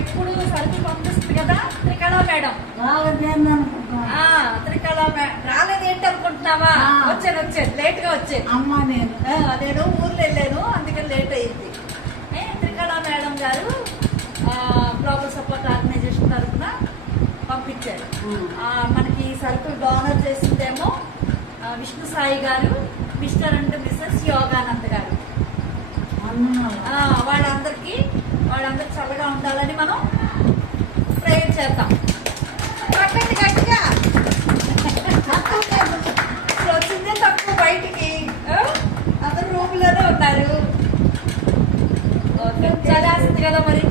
ఎప్పుడు సరుకులు పంపిస్తుంది కదా త్రికళ మేడం. త్రికళ రాలేదు ఏంటి అనుకుంటున్నావా? వచ్చాను లేట్ గా వచ్చాను అమ్మా. నేను ఊర్లో వెళ్ళాను, అందుకని లేట్ అయింది. త్రికళ మేడం గారు గ్లోబల్ సపోర్ట్ ఆర్గనైజేషన్ తరఫున పంపించారు. మనకి సరుకులు డోనర్ చేసిందేమో విష్ణు సాయి గారు, మిస్టర్ అండ్ మిస్సెస్ యోగానంద్ గారు. వాళ్ళందరూ చల్లగా ఉండాలని మనం ప్రేయర్ చేద్దాం. పట్టండి గట్టిగా. వచ్చిందే తక్కువ బయటికి, అందరూ రూమ్లోనే ఉన్నారు. చలేస్తుంది కదా మరి.